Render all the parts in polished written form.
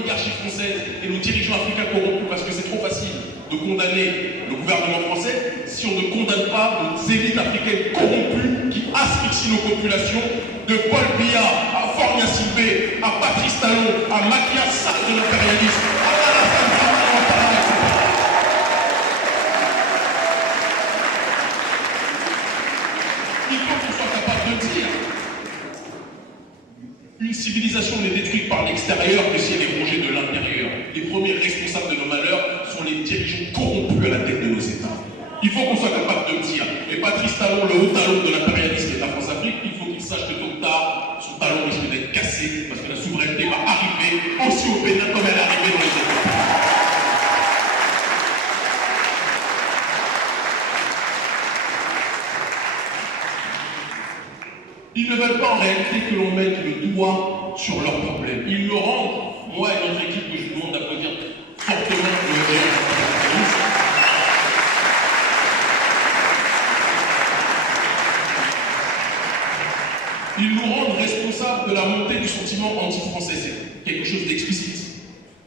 l'oligarchie française et nos dirigeants africains corrompus parce que c'est trop facile de condamner le gouvernement français si on ne condamne pas nos élites africaines corrompues qui asphyxient nos populations, de Paul Biya à Fornia Silvé, à Patrice Talon, à Makia Sall de l'impérialisme, à Alassane Ouattara, etc. Il faut qu'on soit capable de dire une civilisation n'est détruite par l'extérieur que si elle est rongée de l'intérieur. Les premiers responsables de nos malheurs sont les dirigeants corrompus à la tête de nos États. Il faut qu'on soit capable de le dire. Et Patrice Talon, le haut talon de l'impérialisme et de la France-Afrique, il faut qu'il sache que tôt ou tard, son talon risque d'être cassé parce que la souveraineté va arriver aussi au Bénin comme elle est arrivée dans les autres pays. Ils ne veulent pas en réalité que l'on mette le doigt sur leurs problèmes. Ils le rendent, moi et notre équipe que je vous demande d'applaudir fortement le ils nous rendent responsables de la montée du sentiment anti-français. C'est quelque chose d'explicite.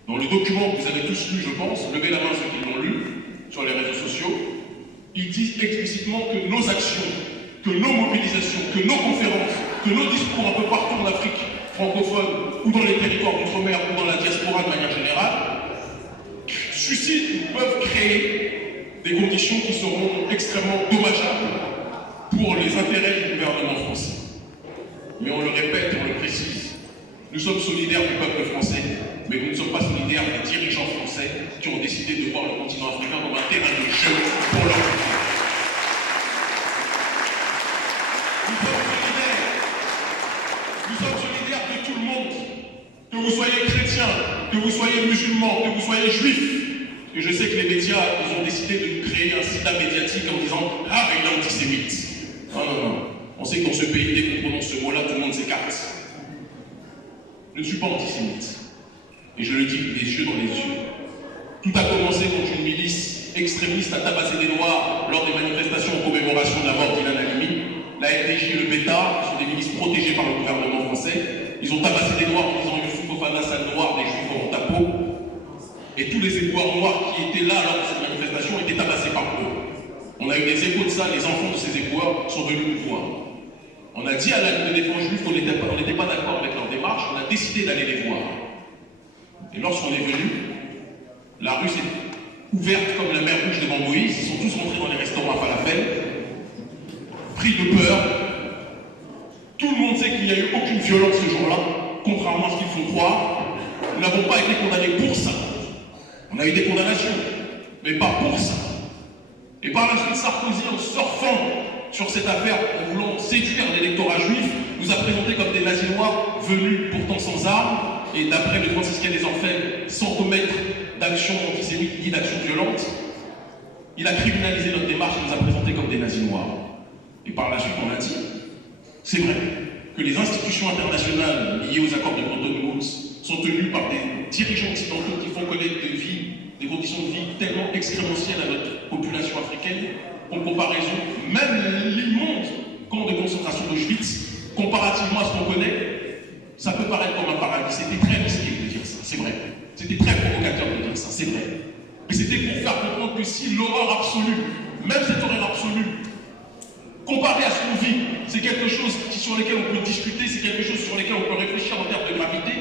Dans le document que vous avez tous lu, je pense, levez la main ceux qui l'ont lu, sur les réseaux sociaux, ils disent explicitement que nos actions, que nos mobilisations, que nos conférences, que nos discours un peu partout en Afrique francophone, ou dans les territoires d'outre-mer, ou dans la diaspora de manière générale, suscitent ou peuvent créer des conditions qui seront extrêmement dommageables pour les intérêts du gouvernement français. Mais on le répète et on le précise, nous sommes solidaires du peuple français, mais nous ne sommes pas solidaires des dirigeants français qui ont décidé de voir le continent africain comme un terrain de jeu pour leur futur. Nous sommes solidaires de tout le monde, que vous soyez chrétien, que vous soyez musulman, que vous soyez juif. Et je sais que les médias, ils ont décidé de nous créer un sida médiatique en disant « Ah, il est antisémite ». Non, non, non. On sait que dans ce pays, dès qu'on prononce ce mot-là, tout le monde s'écarte. Je ne suis pas antisémite. Et je le dis les yeux dans les yeux. Tout a commencé quand une milice extrémiste a tabassé des Noirs lors des manifestations en commémoration de la mort d'Ilan Halimi. La FDJ et le Beta sont des milices protégées par le gouvernement français. Ils ont tabassé des Noirs en disant Youssouf Fofana, sale noir, des Juifs en ta peau. Et tous les éboueurs noirs qui étaient là lors de cette manifestation étaient tabassés par eux. On a eu des échos de ça, les enfants de ces éboueurs sont venus nous voir. On a dit à la Ligue de défense juive qu'on n'était pas d'accord avec leur démarche, on a décidé d'aller les voir. Et lorsqu'on est venu, la rue s'est ouverte comme la mer Rouge devant Moïse, ils sont tous rentrés dans les restaurants à Falafel, pris de peur. Tout le monde sait qu'il n'y a eu aucune violence ce jour-là, contrairement à ce qu'ils font croire. Nous n'avons pas été condamnés pour ça. On a eu des condamnations, mais pas pour ça. Et par la suite, Sarkozy, en surfant sur cette affaire, en voulant séduire l'électorat juif, nous a présentés comme des nazis noirs venus pourtant sans armes, et d'après le franciscain des Orphelins, sans commettre d'actions antisémites ni d'actions violentes. Il a criminalisé notre démarche, il nous a présentés comme des nazis noirs. Et par la suite, on a dit, c'est vrai, que les institutions internationales liées aux accords de Bretton Woods sont tenues par des dirigeants occidentaux qui font connaître des conditions de vie tellement extrémentielles à notre population africaine, en comparaison, même l'immonde camp de concentration d'Auschwitz, comparativement à ce qu'on connaît, ça peut paraître comme un paradis. C'était très risqué de dire ça, c'est vrai. C'était très provocateur de dire ça, c'est vrai. Mais c'était pour faire comprendre que si l'horreur absolue, même cette horreur absolue, comparée à ce qu'on vit, c'est quelque chose sur lequel on peut discuter, c'est quelque chose sur lequel on peut réfléchir en termes de gravité,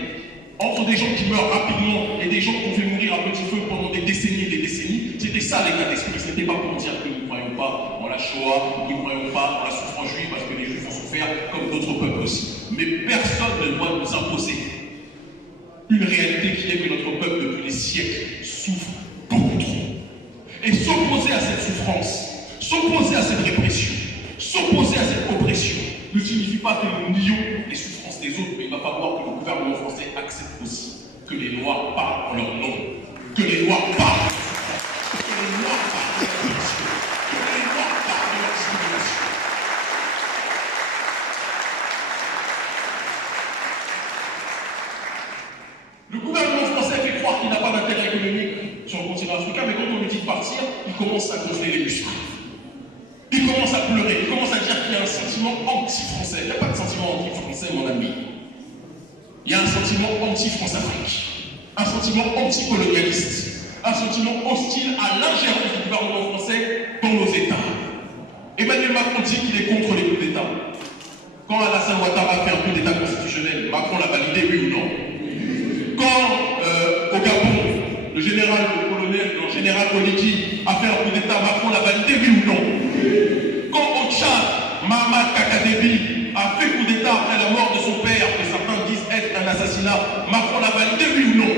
entre des gens qui meurent rapidement et des gens qu'on fait mourir à petit feu pendant des décennies et des décennies, c'était ça l'état d'esprit. Ce n'était pas pour dire que nous ne croyons pas en la Shoah, nous ne croyons pas en la souffrance juive parce que les Juifs ont souffert comme d'autres peuples aussi. Mais personne ne doit nous imposer une réalité qui est que notre peuple depuis les siècles souffre beaucoup trop. Et s'opposer à cette souffrance, s'opposer à cette répression, s'opposer à cette oppression ne signifie pas que nous nions les souffrances des autres, mais il va falloir que le gouvernement français accepte aussi que les Noirs parlent en leur nom, que les Noirs parlent, que les Noirs parlent de la répression, que les Noirs parlent de la discrimination. Le gouvernement français fait croire qu'il n'a pas d'intérêt économique sur le continent africain, mais quand on lui dit de partir, il commence à gonfler les muscles. Il commence à pleurer, il commence à dire qu'il y a un sentiment anti-français. Il n'y a pas de sentiment anti-français, mon ami. Il y a un sentiment anti-France-Afrique. un sentiment anticolonialiste, un sentiment hostile à l'ingérence du gouvernement français dans nos États. Emmanuel Macron dit qu'il est contre les coups d'État. Quand Alassane Ouattara fait un coup d'État constitutionnel, Macron l'a validé, oui ou non? Quand au Gabon, le général Koniki a fait un coup d'État, Macron l'a validé, oui ou non? Quand au Tchad, Mahamat Kakadebi a fait coup d'État après la mort de son père, que certains disent être un assassinat, Macron l'a validé, oui ou non?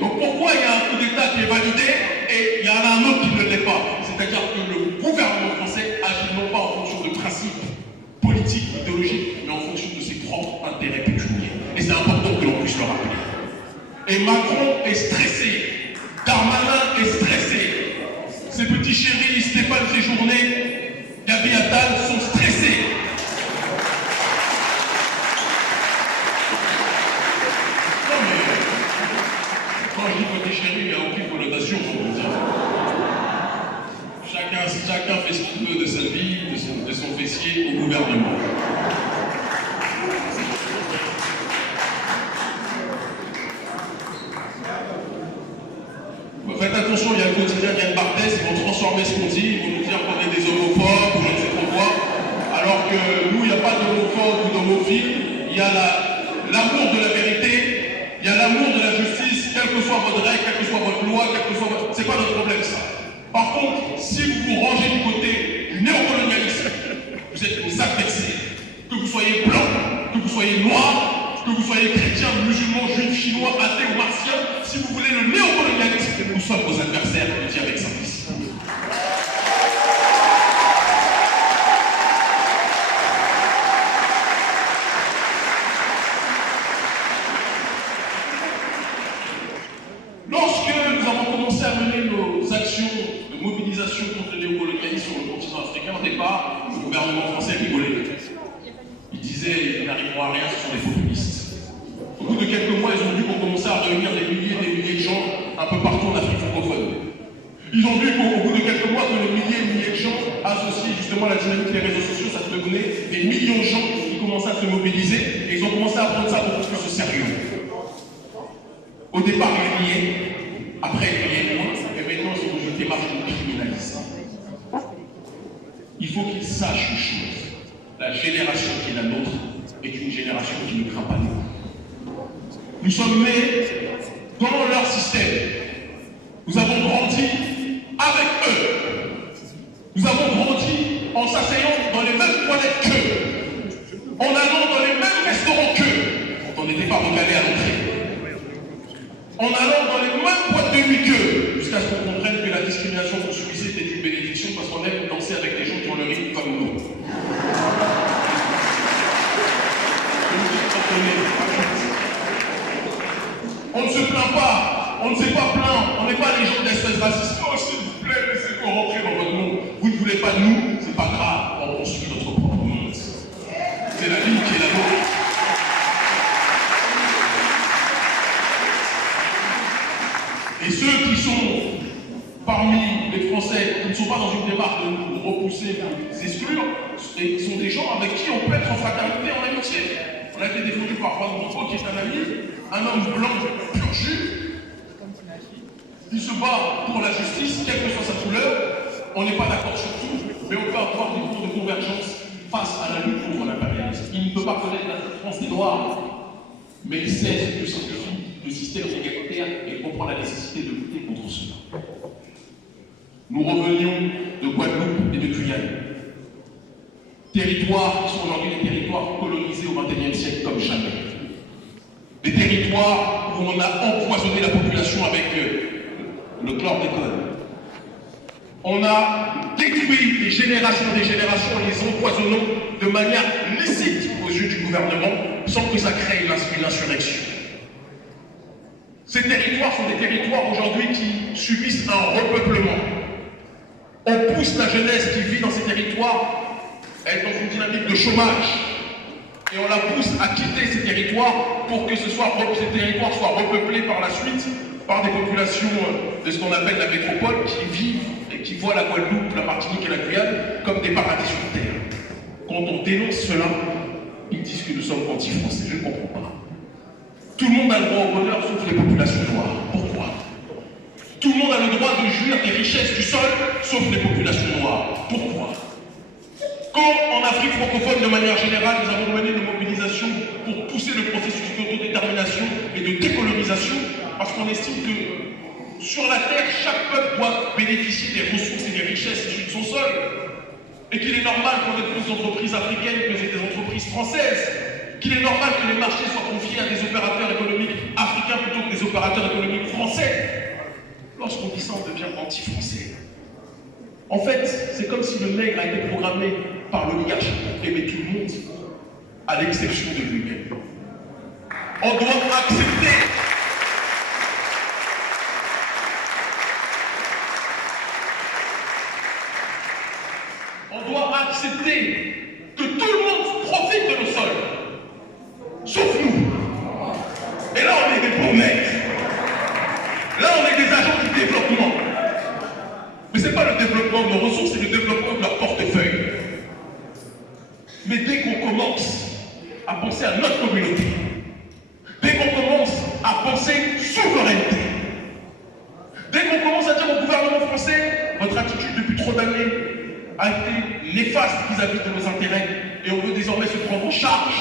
Donc pourquoi il y a un coup d'État qui est validé et il y en a un autre qui ne l'est pas? C'est-à-dire que le gouvernement français agit non pas en fonction de principes politiques, idéologiques, mais en fonction de ses propres intérêts pécuniaires. Et c'est important que l'on puisse le rappeler. Et Macron est stressé, Darmanin est stressé, ses petits chéris, Stéphane Séjourné, Gabi Attal sont stressés. Non mais, quand je dis petit chéri, il n'y a aucune connotation, je veux dire. Chacun fait ce qu'il veut de sa vie, de son fessier au gouvernement. Faites attention, il y a le quotidien Yann Barthès, ils vont transformer ce qu'on dit, ils vont nous dire qu'on est des homophobes ou je ne sais trop quoi, alors que nous, il n'y a pas d'homophobes ou d'homophiles, il y a l'amour de la vérité, il y a l'amour de la justice, quelle que soit votre règle, quelle que soit votre loi, quelle que soit votre... C'est pas notre problème ça. Par contre, si vous vous rangez du côté du néocolonialisme, vous êtes nos adversaires. Que vous soyez blanc, que vous soyez noir, que vous soyez chrétien, musulman, juif, chinois, athée ou martien, si vous voulez le néocolonialisme, nous sommes vos adversaires, je le dis avec simplicité. Lorsque nous avons commencé à mener nos actions de mobilisation contre le néocolonialisme sur le continent africain, au départ, le gouvernement français rigolait. Il disait ils n'arriveront à rien, ce sont des populistes. Au bout de quelques mois, ils ont vu qu'on commençait à réunir des milliers et des milliers de gens un peu partout en Afrique francophone. Ils ont vu qu'au bout de quelques mois, que les milliers et milliers de gens associés justement à la dynamique des réseaux sociaux, ça devenait des millions de gens qui commençaient à se mobiliser et ils ont commencé à prendre ça beaucoup plus au sérieux. Au départ, ils niaient, après ils niaient moins, et maintenant ils ont une démarche de criminalisme. Il faut qu'ils sachent une chose. La génération qui est la nôtre est une génération qui ne craint pas nous. Nous sommes nés dans leur système. Nous avons grandi avec eux. Nous avons grandi en s'asseyant dans les mêmes toilettes qu'eux, en allant dans les mêmes restaurants qu'eux, quand on n'était pas recalé à l'entrée, en allant dans les mêmes boîtes de nuit qu'eux, jusqu'à ce qu'on comprenne que la discrimination qu'on subissait était une bénédiction parce qu'on aime danser avec des gens qui ont le rythme comme nous. On ne se plaint pas, on ne s'est pas plaint, on n'est pas les gens d'espèces racistes. Oh, s'il vous plaît, laissez-nous rentrer dans votre monde. Vous ne voulez pas de nous, c'est pas grave, on construit notre propre monde. C'est la ligne qui est la nôtre. Et ceux qui sont parmi les Français, qui ne sont pas dans une démarche de nous repousser, de nous exclure, sont des gens avec qui on peut être en fraternité, en amitié. On a été défendu par Juan Branco, qui est un ami, un homme blanc, pur jus, qui se bat pour la justice, quelle que soit sa couleur. On n'est pas d'accord sur tout, mais on peut avoir des points de convergence face à la lutte contre l'impérialisme. Il ne peut pas connaître la France des Noirs, mais il sait ce que signifie le système égalitaire et il comprend la nécessité de lutter contre cela. Nous revenions de Guadeloupe et de Guyane. Territoires qui sont aujourd'hui des territoires colonisés au XXIe siècle comme jamais. Des territoires où on a empoisonné la population avec le chlordécone. On a détruit des générations en les empoisonnant de manière licite aux yeux du gouvernement sans que ça crée une insurrection. Ces territoires sont des territoires aujourd'hui qui subissent un repeuplement. On pousse la jeunesse qui vit dans ces territoires à être dans une dynamique de chômage. Et on la pousse à quitter ces territoires pour que ces territoires soient repeuplés par la suite par des populations de ce qu'on appelle la métropole qui vivent et qui voient la Guadeloupe, la Martinique et la Guyane comme des paradis sur terre. Quand on dénonce cela, ils disent que nous sommes anti-français. Je ne comprends pas. Tout le monde a le droit au bonheur sauf les populations. jouir des richesses du sol, sauf les populations noires. Pourquoi? Quand en Afrique francophone, de manière générale, nous avons mené une mobilisation pour pousser le processus d'autodétermination et de décolonisation, parce qu'on estime que sur la terre, chaque peuple doit bénéficier des ressources et des richesses issues de son sol, et qu'il est normal qu'on ait plus d'entreprises africaines que des entreprises françaises, qu'il est normal que les marchés soient confiés à des opérateurs économiques africains plutôt que des opérateurs économiques français. Lorsqu'on dit ça, on devient anti-français. En fait, c'est comme si le nègre a été programmé par l'oligarchie pour aimer tout le monde, à l'exception de lui-même. On doit accepter. On doit accepter que tout le monde profite de nos sols, sauf nous. Et là, on est des bons nègres. Là, on est des agents du développement. Mais ce n'est pas le développement de nos ressources, c'est le développement de leur portefeuille. Mais dès qu'on commence à penser à notre communauté, dès qu'on commence à penser souveraineté, dès qu'on commence à dire au gouvernement français, votre attitude depuis trop d'années a été néfaste vis-à-vis de nos intérêts et on veut désormais se prendre en charge,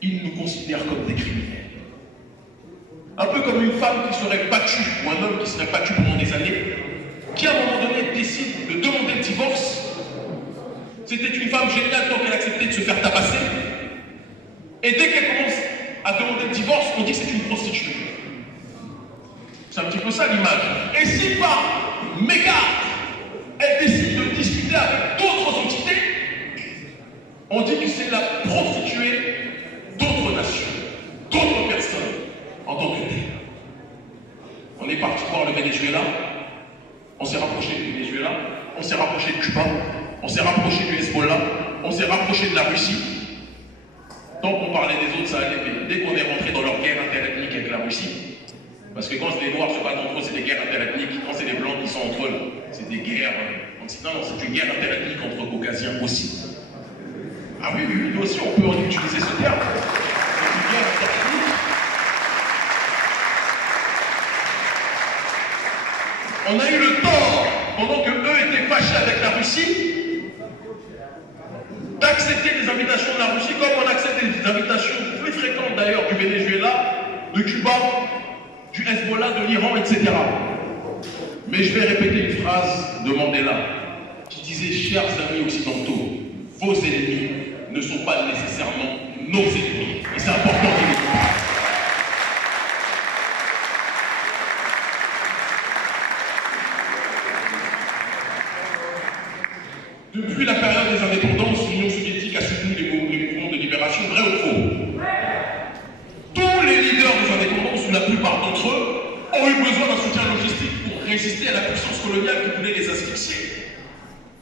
ils nous considèrent comme des criminels. Un peu comme une femme qui serait battue, ou un homme qui serait battu pendant des années, qui à un moment donné décide de demander le divorce. C'était une femme géniale tant qu'elle acceptait de se faire tabasser. Et dès qu'elle commence à demander le divorce, on dit que c'est une prostituée. C'est un petit peu ça l'image. Et si par mégarde, elle décide de discuter avec d'autres entités, on dit que c'est la prostituée d'autres nations, d'autres personnes en tant que telle. On est parti voir le Venezuela, on s'est rapproché du Venezuela, on s'est rapproché de Cuba, on s'est rapproché du Hezbollah, on s'est rapproché de la Russie. Tant qu'on parlait des autres, ça allait, mais dès qu'on est rentré dans leur guerre interethnique avec la Russie, parce que quand les Noirs se battent entre eux, c'est des guerres interethniques, quand c'est les Blancs qui sont entre eux, c'est des guerres... non, c'est une guerre interethnique entre Caucasiens aussi. Ah oui, nous aussi, on peut utiliser ce terme. C'est une guerre interethnique. On a eu le tort, pendant que eux étaient fâchés avec la Russie, d'accepter des invitations de la Russie, comme on accepte des invitations plus fréquentes d'ailleurs du Venezuela, de Cuba, du Hezbollah, de l'Iran, etc. Mais je vais répéter une phrase de Mandela, qui disait « Chers amis occidentaux, vos ennemis ne sont pas nécessairement nos ennemis. » Et c'est important qu'il les comprenne. Depuis la période des indépendances, l'Union soviétique a soutenu les mouvements de libération, vrai ou faux? Tous les leaders des indépendances, ou la plupart d'entre eux, ont eu besoin d'un soutien logistique pour résister à la puissance coloniale qui voulait les asphyxier.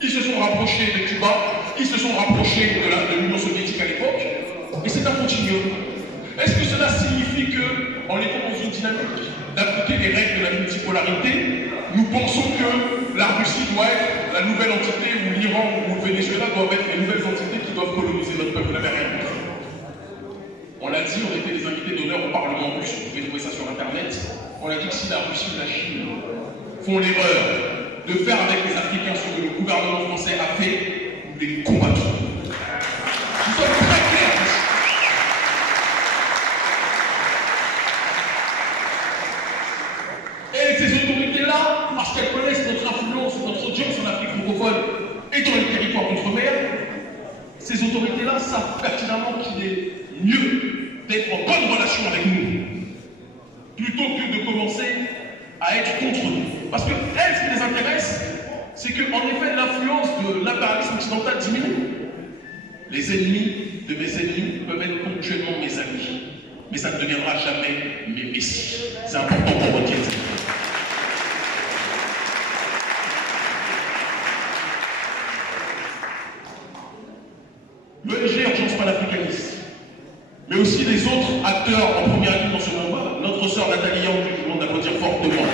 Ils se sont rapprochés de Cuba, ils se sont rapprochés de l'Union soviétique à l'époque, et c'est un continuum. Est-ce que cela signifie que, en étant dans une dynamique d'appliquer les règles de la multipolarité, nous pensons que la Russie doit être la nouvelle entité, ou l'Iran ou le Venezuela doivent être les nouvelles entités qui doivent coloniser notre peuple américain? On l'a dit, on était des invités d'honneur au Parlement russe, vous pouvez trouver ça sur Internet. On a dit que si la Russie ou la Chine font l'erreur de faire avec les Africains ce que le gouvernement français a fait, nous les combattrons. Nous sommes très clairs. Et ces autorités-là, parce qu'elles connaissent notre influence, notre audience en Afrique francophone et dans les territoires d'outre-mer, ces autorités-là savent pertinemment qu'il est mieux d'être en bonne relation avec nous, plutôt que de commencer à être contre nous. Parce que elles, ce qui les intéresse, c'est qu'en effet, l'influence de l'impérialisme occidental diminue. Les ennemis de mes ennemis peuvent être ponctuellement mes amis, mais ça ne deviendra jamais mes messies. C'est important qu'on retienne ça. L'ONG Urgence panafricaniste, mais aussi les autres acteurs en première ligne dans ce combat, notre sœur Nathalie Yang, qui demande d'applaudir fortement.